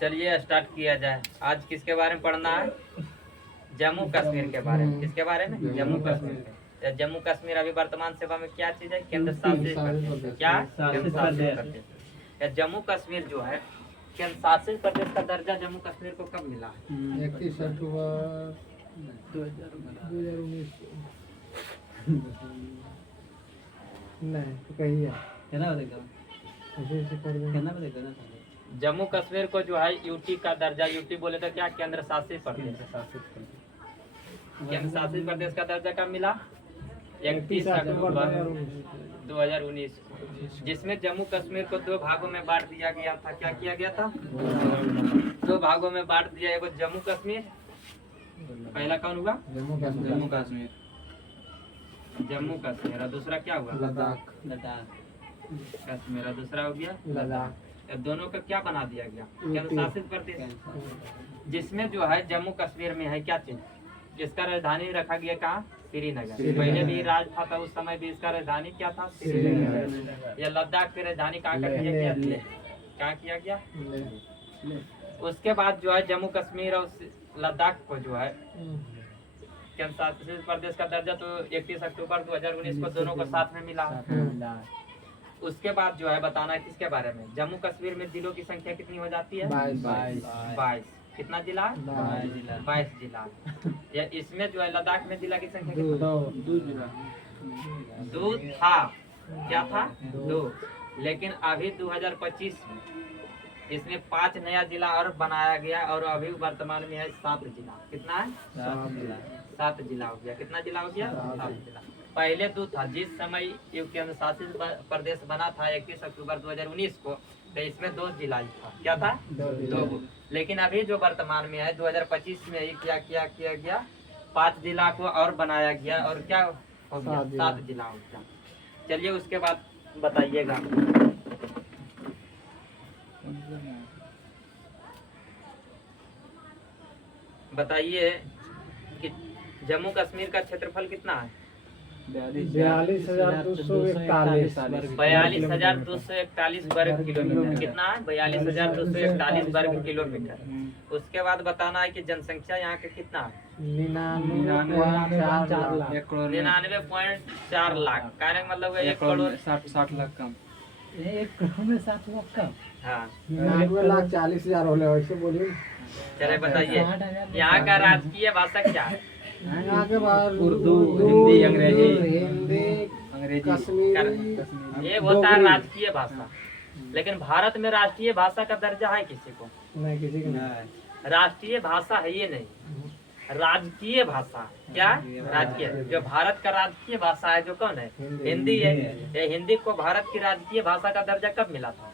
चलिए स्टार्ट किया जाए। आज किसके बारे में पढ़ना है? जम्मू कश्मीर के बारे में। किसके बारे में? जम्मू कश्मीर। जम्मू कश्मीर अभी वर्तमान सेवा में क्या चीज है? केंद्र शासित प्रदेश। क्या? केंद्र शासित प्रदेश। जम्मू कश्मीर जो है केंद्र शासित प्रदेश का दर्जा जम्मू कश्मीर को कब मिला है? 31 अक्टूबर 2019 नहीं तो कहिए जम्मू कश्मीर को जो है यूटी का दर्जा, यूटी बोले तो क्या? केंद्र शासित प्रदेश। केंद्र शासित प्रदेश का दर्जा कब मिला? 31 अक्टूबर 2019, जिसमें जम्मू कश्मीर को दो भागों में बांट दिया गया था। क्या किया गया था? दो भागों में बांट दिया। एक जम्मू कश्मीर, पहला कौन हुआ? जम्मू कश्मीर जम्मू कश्मीर। और दूसरा क्या हुआ? लद्दाख कश्मीर। और दूसरा हो गया लद्दाख। दोनों का क्या बना दिया गया? केंद्र शासित प्रदेश। जिसमें जो है जम्मू कश्मीर में है क्या चीज? इसका राजधानी रखा गया कहाँ? श्रीनगर। पहले भी राज था, तो उस समय भी इसका राजधानी क्या था? श्रीनगर। या लद्दाख की राजधानी कहाँ का किया गया? कहाँ किया गया? उसके बाद जो है जम्मू कश्मीर और लद्दाख को जो है केंद्र शासित प्रदेश का दर्जा तो 31 अक्टूबर 2019 को दोनों को साथ में मिला। उसके बाद जो है बताना है किसके बारे में? जम्मू कश्मीर में जिलों की संख्या कितनी हो जाती है? 22। कितना जिला? 22 जिला। या इसमें जो है लद्दाख में जिला की संख्या कितना? 2 था। क्या था? 2। लेकिन अभी 2025 में इसमें 5 नया जिला और बनाया गया और अभी वर्तमान में है 7 जिला। कितना है? 7 जिला हो गया। कितना जिला हो गया? 7 जिला। पहले 2 था। जिस समय केंद्र शासित प्रदेश बना था 31 अक्टूबर 2019 को, तो इसमें 2 जिला ही था। क्या था? 2। लेकिन अभी जो वर्तमान में है 2025 में ही क्या किया गया? 5 जिला को और बनाया गया और क्या हो गया? 7 जिला हो गया। चलिए उसके बाद बताइएगा। बताइए कि जम्मू कश्मीर का क्षेत्रफल कितना है? 42,241 वर्ग किलोमीटर। कितना है? 42,241 वर्ग किलोमीटर। उसके बाद बताना है कि जनसंख्या यहाँ के कितना है? 99.4 लाख। कहने का मतलब 1 करोड़ 60 लाख कम। 1 करोड़ में 60 लाख कम। हाँ 99,40,000 हो वैसे बोलिए। चले बताइए यहाँ का राजकीय भाषा क्या है? यहाँ के बाद उर्दू, हिंदी, अंग्रेजी, कश्मीरी। ये होता है राजकीय भाषा। लेकिन भारत में राष्ट्रीय भाषा का दर्जा है किसी को? नहीं, किसी को नहीं। राष्ट्रीय भाषा है ये नहीं, राजकीय भाषा। क्या? राजकीय। जो भारत का राजकीय भाषा है जो कौन है? हिंदी है। ये हिंदी को भारत की राजकीय भाषा का दर्जा कब मिला था?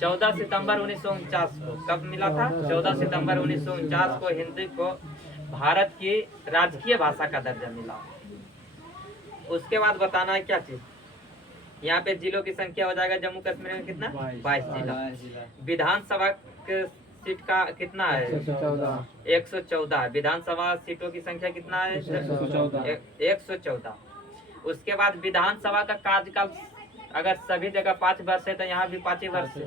14 सितंबर 1949 को। कब मिला था? 14 सितंबर 1949 को हिंदी को भारत की राजकीय भाषा का दर्जा मिला। उसके बाद बताना है क्या चीज? यहाँ पे जिलों की संख्या हो जाएगा जम्मू कश्मीर में कितना? 22 जिला। विधानसभा सीट का कितना है? 114। विधानसभा सीटों की संख्या कितना है? 114। उसके बाद विधानसभा का कार्यकाल अगर सभी जगह 5 वर्ष है तो यहाँ भी 5 वर्ष है।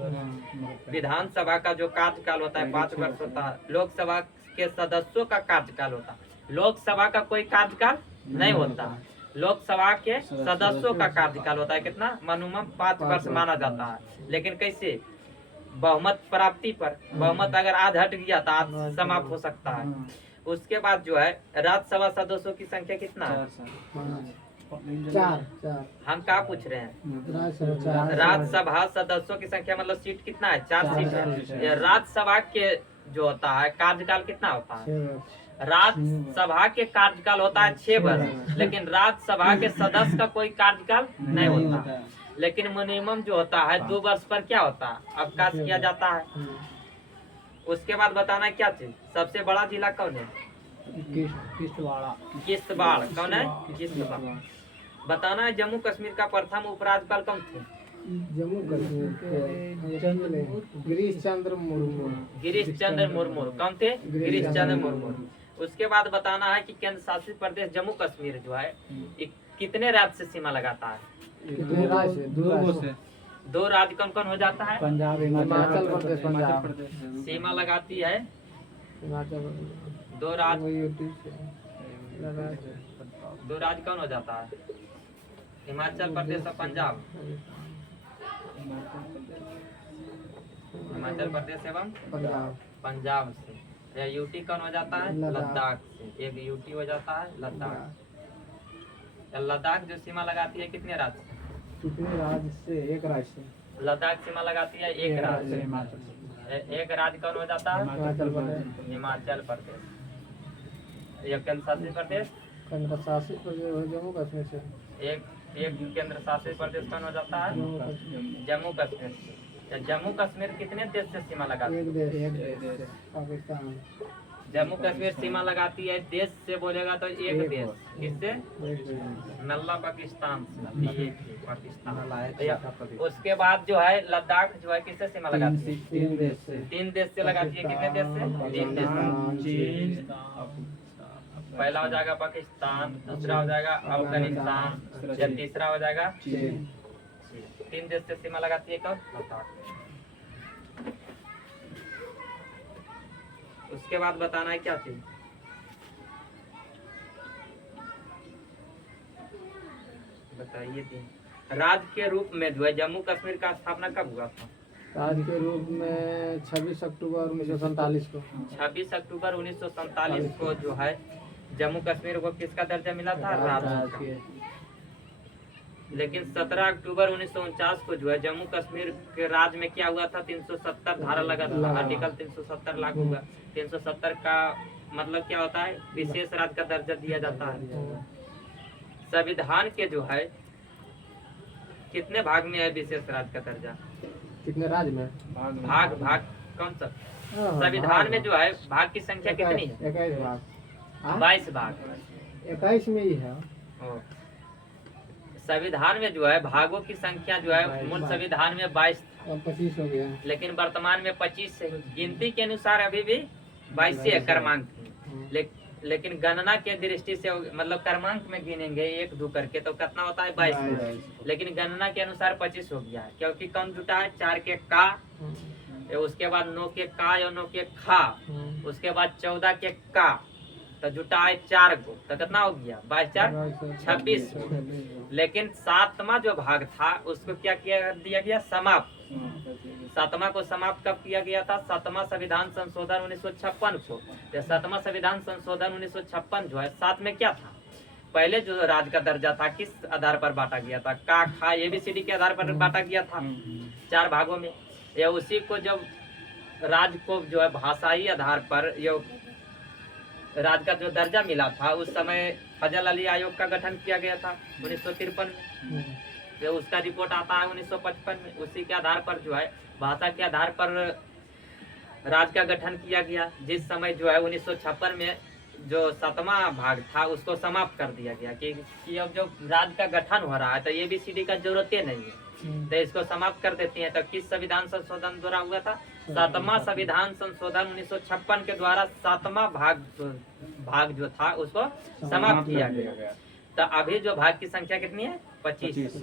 विधानसभा का जो कार्यकाल होता है 5 वर्ष होता है। लोकसभा के सदस्यों का कार्यकाल होता है। लोकसभा का कोई कार्यकाल नहीं होता। लोकसभा के सदस्यों का कार्यकाल होता है कितना? मिनिमम 5 वर्ष माना जाता है। लेकिन कैसे? बहुमत प्राप्ति पर। बहुमत अगर आध हट गया तो आज समाप्त हो सकता है। उसके बाद जो है राज्यसभा सदस्यों की संख्या कितना है? 4। हम क्या पूछ रहे हैं? राज्यसभा सदस्यों की संख्या मतलब सीट कितना है? 4 सीट है। राज्यसभा के जो होता है कार्यकाल कितना होता है? राज्यसभा के कार्यकाल होता है 6 वर्ष। लेकिन राज्यसभा के सदस्य का कोई कार्यकाल नहीं होता। लेकिन मिनिमम जो होता है 2 वर्ष पर क्या होता है? अवकाश किया जाता है। उसके बाद बताना है क्या चीज? सबसे बड़ा जिला कौन है? किश्तवाड़। कौन है? किश्तवाड़। बताना है जम्मू कश्मीर का प्रथम उपराज्यपाल कौन थे? जम्मू कश्मीर गिरीश चंद्र मुर्मू। गिरीश चंद्र मुर्मू। कौन थे? गिरीश चंद्र मुर्मू। उसके बाद बताना है कि केंद्र शासित प्रदेश जम्मू कश्मीर जो है कितने राज्य से सीमा लगाता है? कितने राज्य? दो राज्य कौन कौन हो जाता है? पंजाब हिमाचल प्रदेश, पंजाब। प्रदेश सीमा लगाती है हिमाचल प्रदेश। दो राज्य। वो यूपी से लगा के। दो राज्य कौन हो जाता है? हिमाचल प्रदेश और पंजाब। हिमाचल प्रदेश एवं पंजाब। पंजाब से। या यूटी कौन हो जाता है? लद्दाख। लद्दाख से। एक यूटी हो जाता है लद्दाख। या लद्दाख जो सीमा लगाती है कितने राज्य से? कितने राज्य से? एक राज्य से। लद्दाख सीमा लगाती है एक राज्य से। हिमाचल एक राज्य कौन हो जाता है? हिमाचल प्रदेश। हिमाचल प्रदेश। या केंद्र शासित प्रदेश? केंद्र शासित प्रदेश हो जम्मू कश्मीर से। एक एक केंद्र शासित प्रदेश कौन हो जाता है? जम्मू कश्मीर। जम्मू कश्मीर से। या जम्मू कश्मीर कितने देश से सीमा लगाती है? एक देश पाकिस्तान। जम्मू कश्मीर सीमा लगाती है देश से बोलेगा तो एक एक देश। किससे? एक देश। नल्ला पाकिस्तान से। ये पाकिस्तान। या उसके बाद जो है लद्दाख जो है किससे सीमा लगाती है? तीन देश से। तीन देश से लगाती है। कितने देश से? तीन देश से। पहला हो जाएगा पाकिस्तान, दूसरा हो जाएगा अफगानिस्तान, या तीसरा हो जाएगा चीन। तीन देश से सीमा लगाती है कौन? लद्दाख। उसके बाद बताना है क्या चीज? बताइए तीन। राज्य के रूप में जो है जम्मू कश्मीर का स्थापना कब हुआ था? राज्य के रूप में 26 अक्टूबर 1947 को। 26 अक्टूबर 1947 को जो है जम्मू कश्मीर को किसका दर्जा मिला था? राज्य का। लेकिन 17 अक्टूबर 1949 को जो है जम्मू कश्मीर के राज्य में क्या हुआ था? 370 धारा लगा था। आर्टिकल 370 लागू हुआ। 370 का मतलब क्या होता है? विशेष राज्य का दर्जा दिया जाता है। संविधान के जो है कितने भाग में है विशेष राज्य का दर्जा? कितने राज्य में? भाग भाग कौन सा? हाँ, संविधान में जो है भाग की संख्या कितनी है? 21 भाग। हाँ? 22 भाग। 21 में ही है। ओ। संविधान में जो है भागों की संख्या जो है मूल संविधान में 22 था, अब 25 हो गया। लेकिन वर्तमान में 25 है। गिनती के अनुसार अभी भी 22 है क्रमांक की। लेकिन गणना के दृष्टि से मतलब क्रमांक में गिनेंगे 1 2 करके तो कितना होता है? 22। लेकिन गणना के अनुसार 25 हो गया है, क्योंकि कौन जुटा है? 4 के का, उसके बाद 9 के का या 9 के खा, उसके बाद 14 के का, तो जुटा है 4 को, तो कितना हो गया? 22 4 26। लेकिन 7वां जो भाग था उसको क्या किया दिया गया? समाप्त। 7वां को समाप्त कब किया गया था? 7वां संविधान संशोधन 1956 को। 7वां संविधान संशोधन 1956 जो है 7 में क्या था? पहले जो राज्य का दर्जा था किस आधार पर बांटा गया था? का खा ABCD के आधार पर बांटा गया था 4 भागों में। या उसी को जब राज्य को जो है भाषाई आधार पर ये राज्य का जो दर्जा मिला था उस समय फजल अली आयोग का गठन किया गया था 1953 में। जो उसका रिपोर्ट आता है 1955 में। उसी के आधार पर जो है भाषा के आधार पर राज्य का गठन किया गया। जिस समय जो है 1956 में जो 7वां भाग था उसको समाप्त कर दिया गया कि अब जो राज्य का गठन हो रहा है तो ABCD का जरूरत ही नहीं है, तो इसको समाप्त कर देती है। तो किस संविधान संशोधन द्वारा हुआ था? 7वां संविधान संशोधन 1956 के द्वारा 7वां भाग जो था उसको समाप्त किया गया। तो अभी जो भाग की संख्या कितनी है? 25।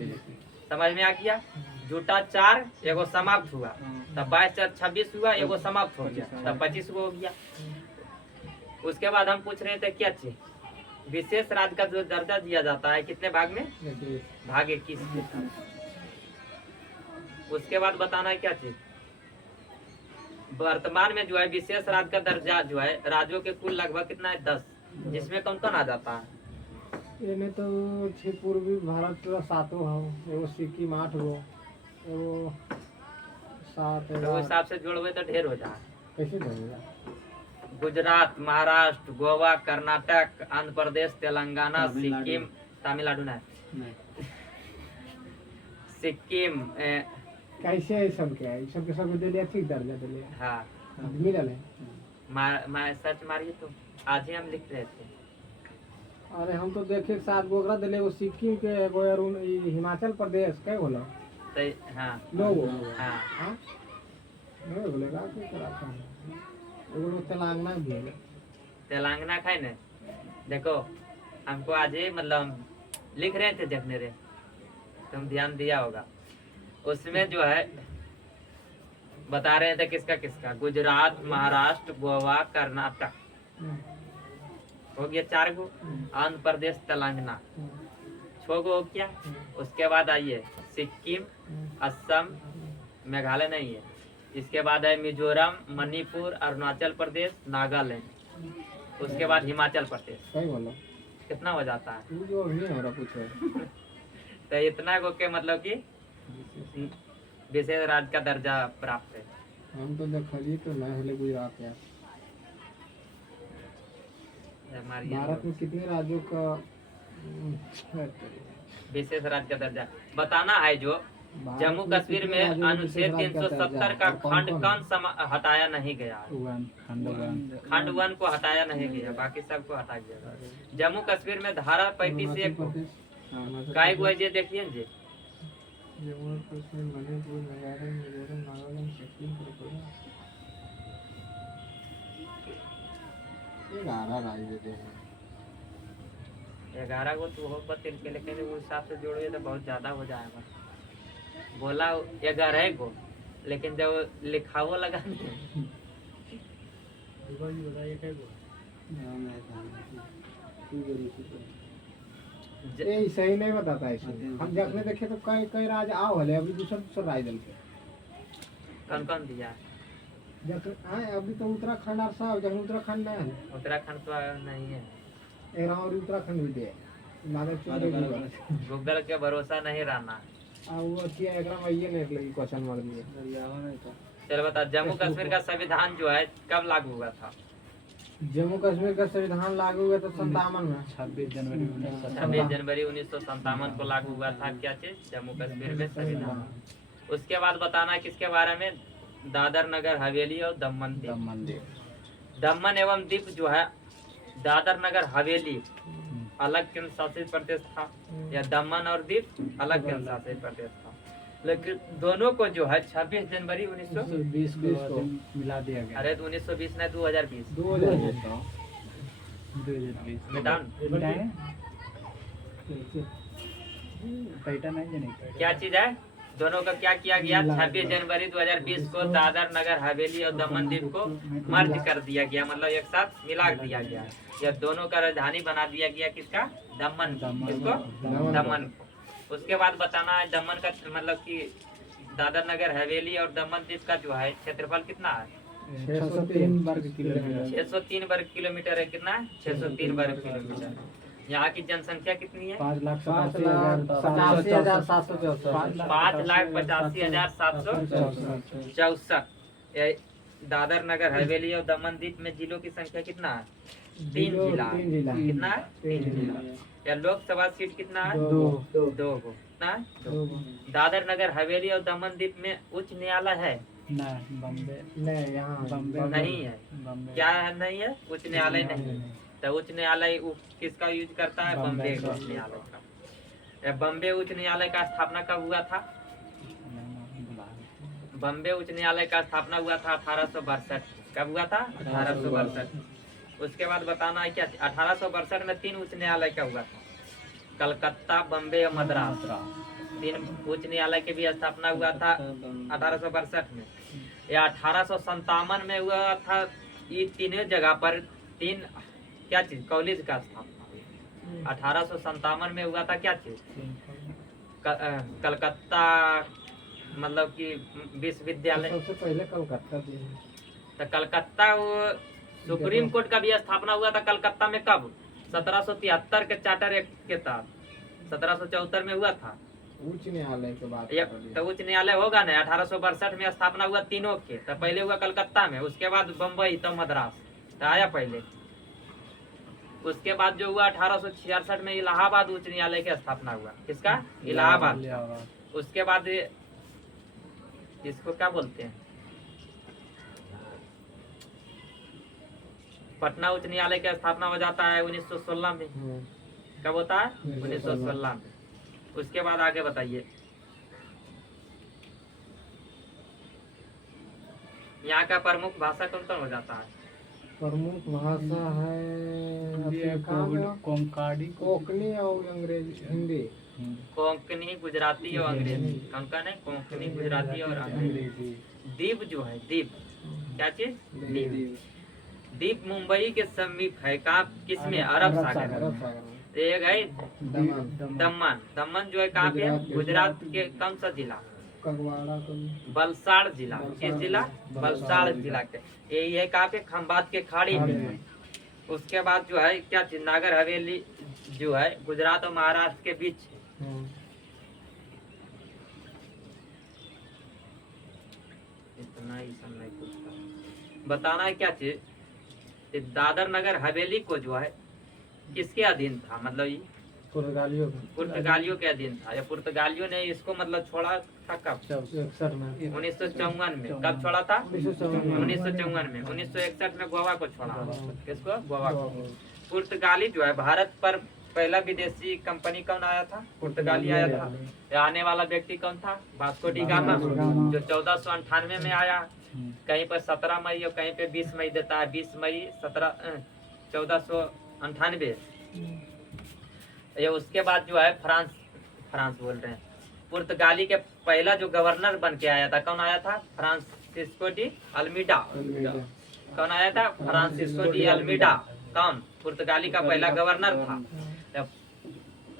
समझ में आ गया? जुटा 4 एगो समाप्त हुआ, तब 22 4 26 हुआ, एगो समाप्त हो गया, तब 25 को हो गया। उसके बाद हम पूछ रहे थे क्या चीज? विशेष राज्य का जो दर्जा दिया जाता है कितने भाग में? भाग 21 के साथ। उसके बाद बताना है क्या चीज? वर्तमान में जो है विशेष राज्य का दर्जा जो है राज्यों के कुल लगभग कितना है? 10, जिसमें कौन कौन आ जाता है? इन्हें तो 6 पूर्वी भारत का 7 हो, एगो सिक्किम 8 हो, एगो 7 तो उस हिसाब से जोड़वे तो ढेर हो जाए। कैसे देगा? गुजरात, महाराष्ट्र, गोवा, कर्नाटक, आंध्र प्रदेश, तेलंगाना, सिक्किम, तमिलनाडु नहीं, सिक्किम कैसे है सब क्या है? सब के सब दे दिया, ठीक दर्जा दे दिया। हाँ मिलल है। मैं सर्च मारिए तो आज ही हम लिख रहे थे। अरे हम तो देखे 7 गो ओकरा दिले, वो सिक्किम के, एगो हिमाचल प्रदेश के बोला तो हाँ लोगो। हाँ हाँ नहीं बोलेगा क्या कराता है? एगो लोग तेलंगाना भी है। तेलंगाना खाए न। देखो हमको आज ही मतलब हम लिख रहे थे देखने रे, तुम ध्यान दिया होगा। उसमें जो है बता रहे थे किसका किसका, गुजरात, महाराष्ट्र, गोवा, कर्नाटक, हो गया 4 गो। आंध्र प्रदेश, तेलंगाना 6 गो हो गया। उसके बाद आइए सिक्किम, असम, मेघालय नहीं है। इसके बाद है मिजोरम, मणिपुर, अरुणाचल प्रदेश, नागालैंड। उसके बाद हिमाचल प्रदेश। सही बोलो। कितना हो जाता है? तू जो अभी हमारा पूछो। तो इतना को के मतलब कि विशेष राज्य का दर्जा प्राप्त है। हम तो देखलिए तो नहीं हले गुजरात यार। हमारी भारत में कितने राज्यों का विशेष राज्य का दर्जा बताना है। जो जम्मू कश्मीर में अनुच्छेद 370 का खंड कौन हटाया नहीं गया है? खंड 1 को हटाया नहीं गया, बाकी सबको हटा गया। जम्मू कश्मीर में धारा 35(1) काय गो है जे देखिए जी। जम्मू कश्मीर, मणिपुर, मेघालय, मिजोरम, नागालैंड, सिक्किम, त्रिपुरा, 11 राज्य हैं। 11 गो तो हो बतिल के, लेकिन उस हिसाब से जोड़िए तो बहुत ज्यादा हो जाएगा। बोला 11 गो, लेकिन जब लिखावो लगा ये सही नहीं बताता है। हम देखने देखे तो कई कई राज्य आओ हले, अभी दूसरा दूसरा राज्य दल के कौन कौन दिया? अभी तो उत्तराखंड और सब जब उत्तराखंड नहीं है। उत्तराखंड तो नहीं है। और उत्तराखंड भी दे गूगल के भरोसा नहीं रहना। वो अच्छी एकरा में ये नहीं लगी क्वेश्चन मार दिए। चलो बता, जम्मू कश्मीर का संविधान जो है कब लागू हुआ था? जम्मू कश्मीर का संविधान लागू हुआ था 57 में। 26 जनवरी 26 जनवरी 1957 को लागू हुआ था। क्या चीज? जम्मू कश्मीर में संविधान। उसके बाद बताना है किसके बारे में? दादर नगर हवेली और दमन दीव। दमन एवं दीव जो है, दादर नगर हवेली अलग केंद्र शासित प्रदेश था, या दमन और दीव अलग केंद्र शासित प्रदेश था। लेकिन दोनों को जो है 26 जनवरी 1920 को मिला दिया गया। अरे 1920 नहीं, 2020 पैटा नहीं जाने क्या चीज है? दोनों का क्या किया गया? 26 जनवरी 2020 को दादर नगर हवेली और दमन दीव को मर्ज कर दिया गया, मतलब एक साथ मिला दिया गया। या दोनों का राजधानी बना दिया गया किसका? दमन। किसको? दमन को। उसके बाद बताना है दमन का मतलब कि दादर नगर हवेली और दमन द्वीप का जो है क्षेत्रफल कितना है? 603 वर्ग किलोमीटर। 603 वर्ग किलोमीटर है। कितना है? 603 वर्ग किलोमीटर। यहाँ की जनसंख्या कितनी है? 5,85,764। दादर नगर हवेली और दमन द्वीप में जिलों की संख्या कितना है? 3 जिला। कितना है? 3 जिला। या लोकसभा सीट कितना है? 2 गो। कितना है? 2। दादर नगर हवेली और दमन द्वीप में उच्च न्यायालय है? नहीं, बम्बे नहीं है। क्या है? नहीं है, उच्च न्यायालय नहीं। तो उच्च न्यायालय किसका यूज करता है? बम्बे उच्च न्यायालय का। बम्बे उच्च न्यायालय का स्थापना कब हुआ था? बम्बे उच्च न्यायालय का स्थापना हुआ था 1862। कब हुआ था? 1862। उसके बाद बताना है क्या 1862 में 3 उच्च न्यायालय का हुआ था? कलकत्ता, बम्बे और मद्रास। 3 उच्च न्यायालय की भी स्थापना हुआ था 1862 में। या 1857 में हुआ था। ये तीनों जगह पर 3 क्या चीज? कॉलेज का स्थापना 1857 में हुआ था। क्या चीज? कलकत्ता मतलब कि विश्वविद्यालय। सबसे पहले कलकत्ता थी। तो कलकत्ता वो सुप्रीम कोर्ट का भी स्थापना हुआ था कलकत्ता में। कब? 1773 के चार्टर एक्ट के तहत 1774 में हुआ था। उच्च न्यायालय के बाद तो उच्च न्यायालय होगा ना। 1862 में स्थापना हुआ तीनों के। तो पहले हुआ कलकत्ता में, उसके बाद बम्बई, तो मद्रास तो आया पहले। उसके बाद जो हुआ 1866 में इलाहाबाद उच्च न्यायालय की स्थापना हुआ। किसका? इलाहाबाद। उसके बाद इसको क्या बोलते हैं? पटना उच्च न्यायालय की स्थापना हो जाता है 1916 में। कब होता है? 1916 में। उसके बाद आगे बताइए। यहाँ का प्रमुख भाषा कौन कौन हो जाता है? प्रमुख भाषा है कोंकणी और अंग्रेजी, हिंदी। कोंकणी, गुजराती और अंग्रेजी। कौन कौन है? कोंकणी, गुजराती और अंग्रेजी। दीप जो है, दीप क्या चीज? दीप। दीप मुंबई के समीप है। कहाँ? किसमें? अरब सागर में। तो एक है दमन। दमन जो है कहाँ पे है? गुजरात के कौन सा जिला? कगवाड़ा वलसाड़ जिला। किस जिला? वलसाड़ जिला के। यही है कहाँ पे? खंबात के खाड़ी में। उसके बाद जो है क्या चीज? नागर हवेली जो है गुजरात और महाराष्ट्र के बीच है। इतना ही समय कुछ बताना है क्या चीज? ये दादर नगर हवेली को जो है किसके अधीन था? मतलब ये पुर्तगालियों के अधीन था। या पुर्तगालियों ने इसको मतलब छोड़ा था कब? 1954 में। कब छोड़ा था? 1954 में। 1961 में गोवा को छोड़ा। किसको? गोवा को। पुर्तगाली जो है भारत पर पहला विदेशी कंपनी कौन आया था? पुर्तगाली आया था। ये आने वाला व्यक्ति कौन था? वास्को डी गामा, जो 1498 में आया। कहीं पर 17 मई और कहीं पे 20 मई देता है। 20 मई 1498। ये उसके बाद जो है फ्रांस बोल रहे हैं। पुर्तगाली के पहला जो गवर्नर बन के आया था, कौन आया था? Francisco de Almeida. कौन आया था? Francisco de Almeida. कौन? पुर्तगाली का पहला गवर्नर था।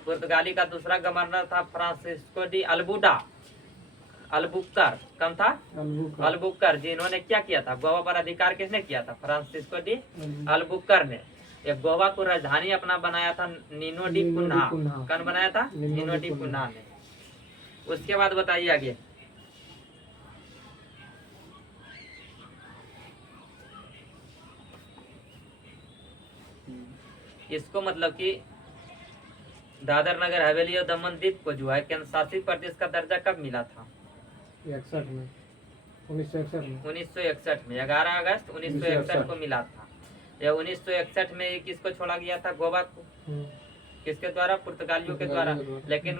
पुर्तगाली का दूसरा गवर्नर था फ्रांसिस्को डी अल्बुकर। कौन था? अल्बुकर। जिन्होंने क्या किया था? गोवा पर अधिकार किसने किया था? फ्रांसिस्को डी अल्बुकर ने। ये गोवा को राजधानी अपना बनाया था नीनो डी कुन्हा। कौन बनाया था? नीनो डी कुन्हा ने। उसके बाद बताइए आगे। इसको मतलब कि दादर नगर हवेली और दमन द्वीप को जो है केंद्र शासित प्रदेश का दर्जा कब मिला था? 61 में। 1961 में। 11 अगस्त 1961 को मिला था। यह 1961 में किसको छोड़ा गया था? गोवा को। किसके द्वारा? पुर्तगालियों के द्वारा। लेकिन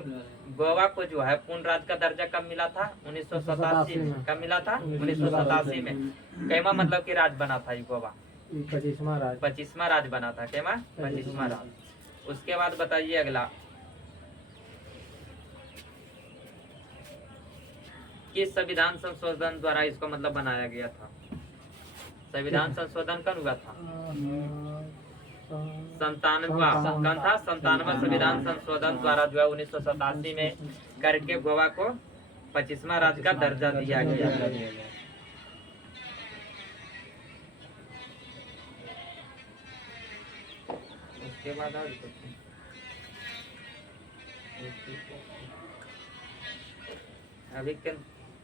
गोवा को जो है पूर्ण राज्य का दर्जा कब मिला था? 1987 में। कब मिला था? 1987 में। कैमा मतलब कि राज्य बना था ये गोवा? 25वां राज्य बना था। कैमा? 25वां राज्य। उसके बाद बताइए अगला। किस संविधान संशोधन द्वारा इसको मतलब बनाया गया था? संविधान संशोधन कब हुआ था? 97वां। कौन था? 97वां संविधान संशोधन द्वारा जो है 1987 में करके गोवा को 25वां राज्य का दर्जा दिया गया। उसके बाद और अभी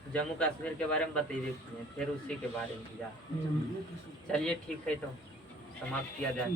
जम्मू कश्मीर के बारे में बताइए, फिर उसी के बारे में किया। चलिए ठीक है, तो समाप्त किया जाए।